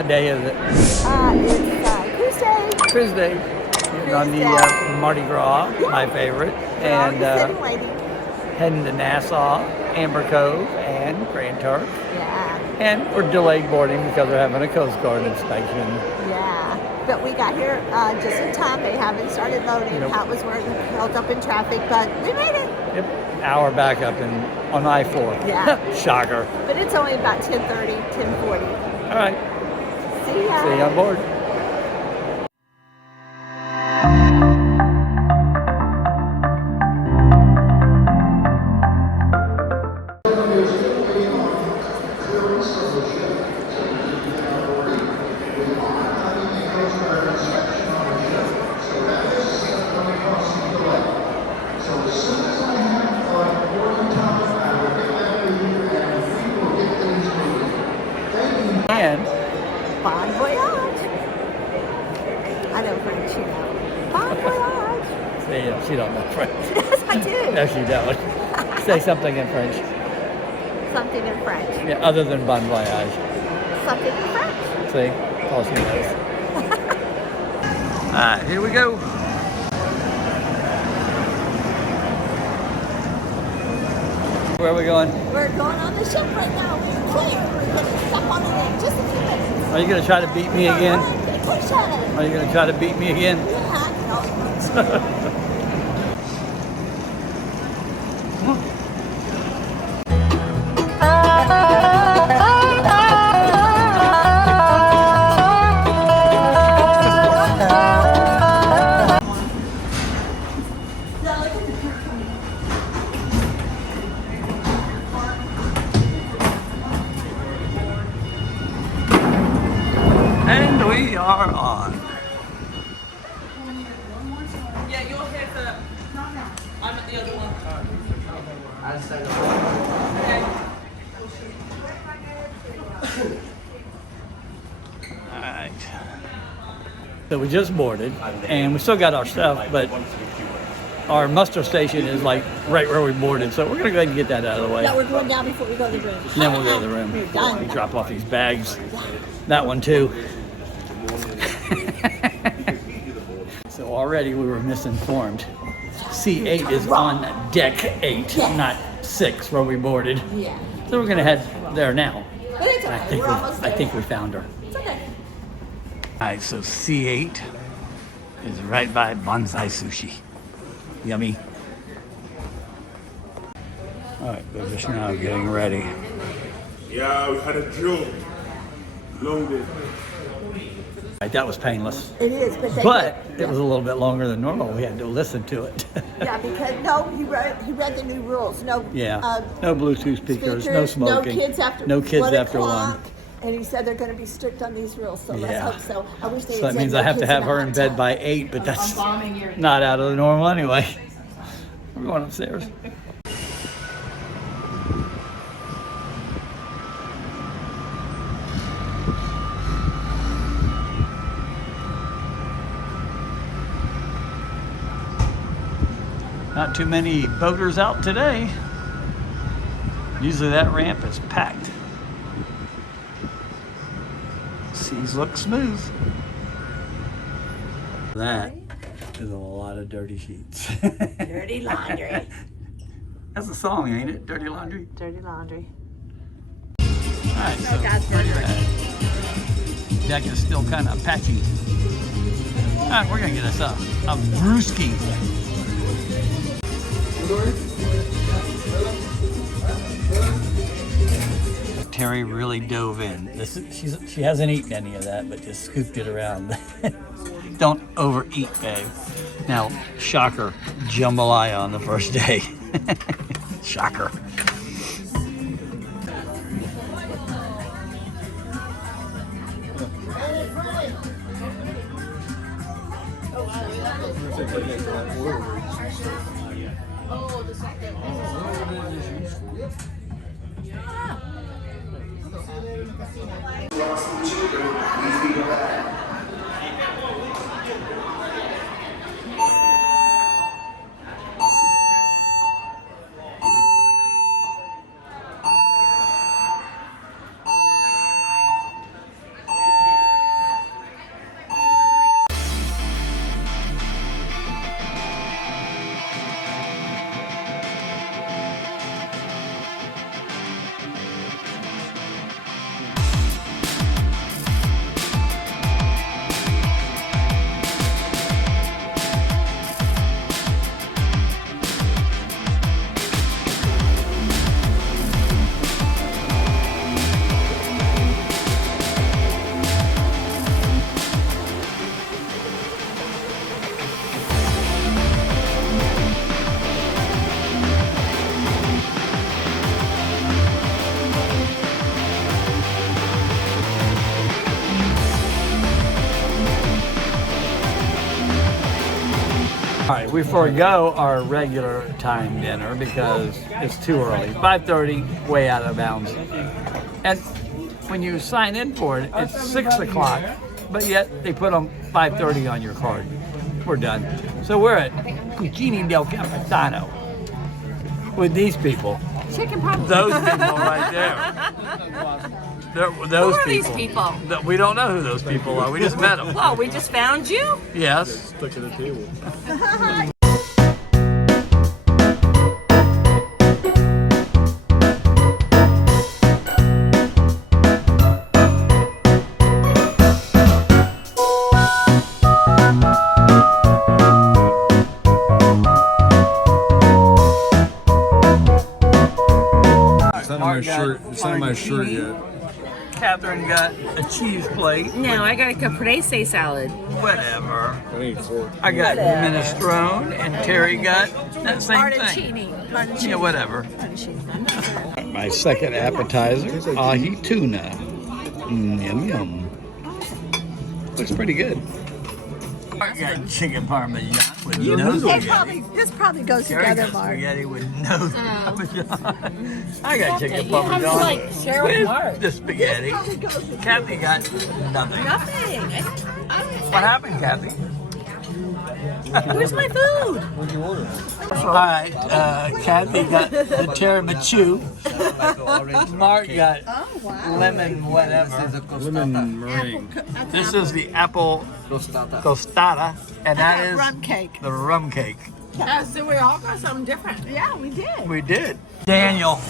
What day is it? It's Tuesday. Tuesday. Getting on the Mardi Gras, my favorite. And heading to Nassau, Amber Cove, and Grand Turk. Yeah. And we're delayed boarding because we're having a Coast Guard inspection. Yeah. But we got here just in time. They haven't started loading. Nope. Pat was held up in traffic, but we made it. Yep. Hour back up on I-4. Yeah. Shocker. But it's only about 10:30, 10:40. All right. See ya. See you on board. And Bon voyage. I know French, you know. Bon voyage. see, she don't know French. Yes, I do. No, she don't. Say something in French. Something in French. Yeah, other than bon voyage. Something in French. See, that's all she knows. All right, here we go. Where are we going? We're going on the ship right now. We're clear. We're going to step on it in just a few minutes. Are you going to try to beat me again? Push on Are you going to try to beat me again? Yeah. And we are on. Yeah, you're here for. I'm at the other one. All right. So we just boarded, and we still got our stuff, but our muster station is like right where we boarded, so we're gonna go ahead and get that out of the way. No, we're going down before we go to the room. And then we'll go to the room. We're done. We drop off these bags. That one too. So already we were misinformed. C8 is on deck 8, not 6 where we boarded. Yeah. So we're gonna head there now. But it's I okay. think We're almost there. I think we found her. It's okay. All right, so C8 is right by Bonsai Sushi. Yummy. All right, we're just now getting ready. Yeah, we had a drill. Long day. Right, that was painless. It is, But it was a little bit longer than normal. We had to listen to it. Yeah, because he read the new rules. No. Yeah. No Bluetooth speakers, no smoking. No kids after 1. o'clock. And he said they're going to be strict on these rules, so let's Yeah. hope so. I wish they So would that say means no I have to kids have in her the in hot bed tub. by 8, but that's not out of the normal anyway. We're going upstairs. Not too many boaters out today. Usually that ramp is packed. Seas look smooth. That is a lot of dirty sheets. Dirty laundry. That's a song, ain't it? Dirty Laundry? Dirty laundry. Alright, so God's dirty. deck is still kind of patchy. Alright, we're gonna get us a brewski. Terry really dove in. She hasn't eaten any of that, but just scooped it around. Don't overeat, babe. Now, shocker, jambalaya on the first day. Shocker. we forego our regular time dinner because it's too early. 5:30, way out of bounds. And when you sign in for it, it's 6 o'clock, but yet they put on 5:30 on your card. We're done. So we're at Cucina del Capitano with these people. Chicken pop. Those people right there. Those Who are these people? We don't know who those people are. We just met them. Well, we just found you? Yes. Stuck at the table. It's not my shirt yet. Catherine got a cheese plate. No, I got a caprese salad. Whatever. I need 4. I got minestrone, and Terry got that same thing. Arrangini. Yeah, whatever. My second appetizer, ahi tuna. Yum yum. Looks pretty good. I got chicken parmesan with no spaghetti. This probably goes Terry together, got Mark. spaghetti with no parmesan. I got chicken parmesan share with Mark. with the spaghetti. Kathy got nothing. Nothing. What happened, Kathy? Where's my food? All right, Kathy got the tiramisu. Mark got lemon whatever. Lemon meringue. This is the apple tostada, and that is rum cake. the rum cake. So we all got something different. Yeah, we did. We did. Daniel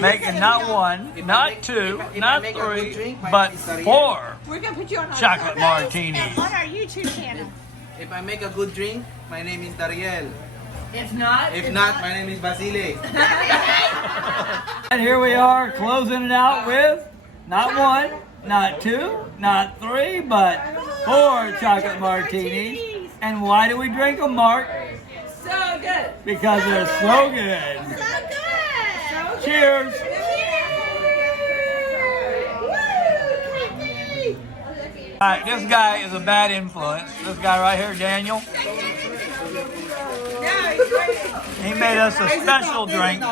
making not one, not two, not three, but 4 We're gonna put you on our chocolate martinis. on our YouTube channel. If I make a good drink, my name is Dariel. If not, If not, my name is Basile. And here we are closing it out with not 1, not 2, not 3, but 4 chocolate martinis. And why do we drink them, Mark? so good. Because they're so good. So good. Cheers. All right, this guy is a bad influence. This guy right here, Daniel. He made us a special drink,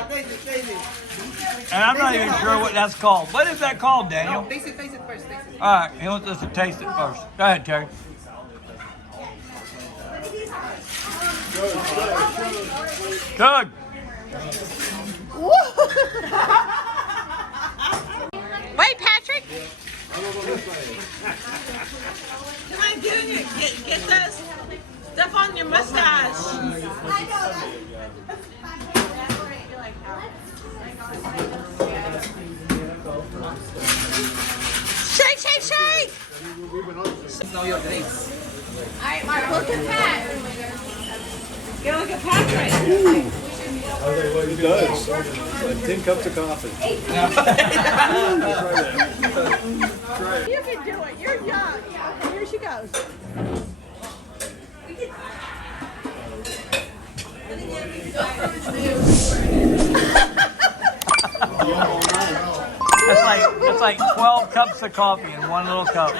and I'm not even sure what that's called. What is that called, Daniel? Taste it first, taste it. All right, he wants us to taste it first. Go ahead, Terry. Good. Wait, Patrick. Come on, Junior. Get that stuff on your mustache. Shake, shake, shake. Know your drinks. All right, Mark, look at Pat. Get a look at Patrick. He does. 10 cups of coffee. You can do it. You're young. Okay, here she goes. That's like 12 cups of coffee in one little cup.